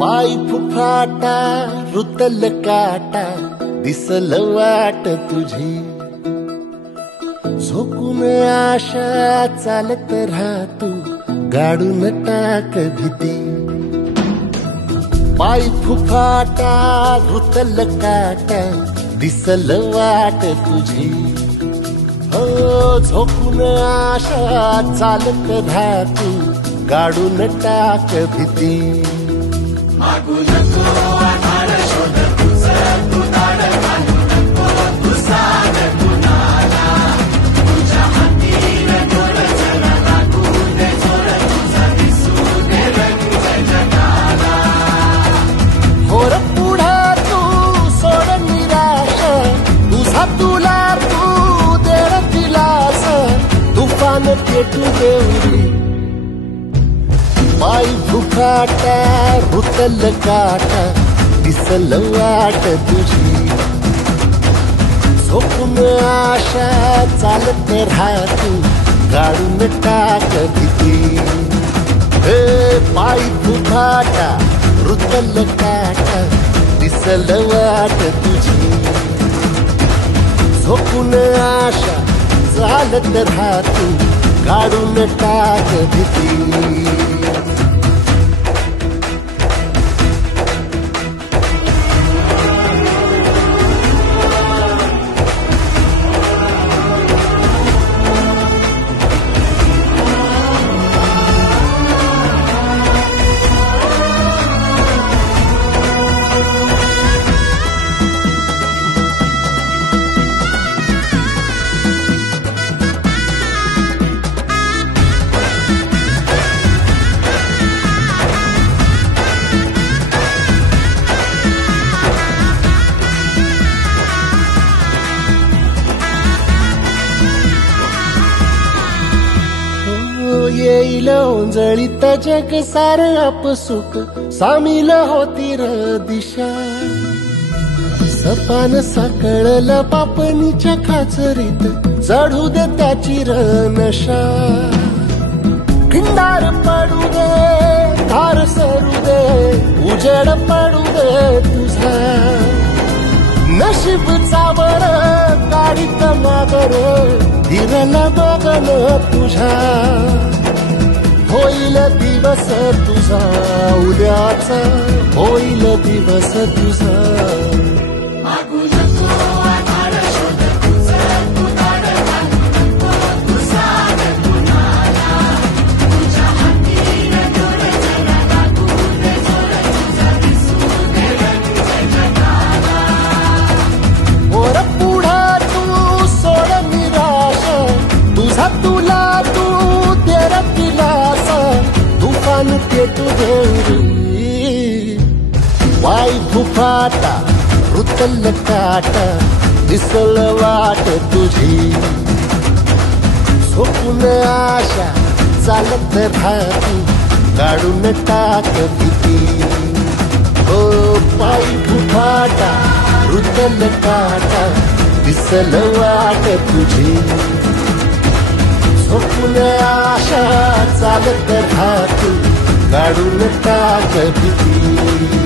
पाय फुफाटा रुतल काटा दिसल वाट तुझी झोकून आशा चालत राहतू गाडून टाक भीती पाय फुफाटा रुतल काटा दिसल वाट तुझी हो झोकून आशा चालत राहतू गाडून टाक भीती मागू नको आधार शोध तुझं तू दाड घालू नको तू साध कुणाला तुझ्या हातीने थोड जरा लागू दे जोड तुझा दिसू दे रंग जगाला होर पुढे तू सोड निराश तुझा तुला तू देर दिलास तुफान पेटू देऊरी पाय फुफाटा रुतल काटा दिसल वाट तुझी झोपून आशा चालत राहतू गाडून टाक भीती हे पाय फुफाटा रुतल काटा दिसल वाट तुझी झोपून आशा चालत राहतू गाडून टाक भीती येईल ओंजळीत जग सार आपसुक सामील होती र दिशा सपान साकळल पापणीच्या खाचरीत चढू दे त्याची र नशा खिंडार पडू दे धार सरू दे उजेड पडू दे तुझा नशीब चावड गाडीत मागर हिरल बगन तुझा होईल दिवस तुझा उद्याचा होईल दिवस तुझा मागू नको आधार शोध तुझं तू दाड घालू नको तू साध कुणाला तुझ्या हातीने थोड जरा लागू दे जोड तुझा दिसू दे रंग जगाला वर पुढे तू सोड निराश तुझा तुला तू देर दिलास तुफान पेटू देऊरी पाय फुफाटा रुतल काटा दिसल वाट तुझी झोपून आशा चालत राहतू गाडून टाक भीती हो पाय फुफाटा रुतल काटा दिसल वाट तुझी झोपून आशा चालत राहतू गाडून टाक भीती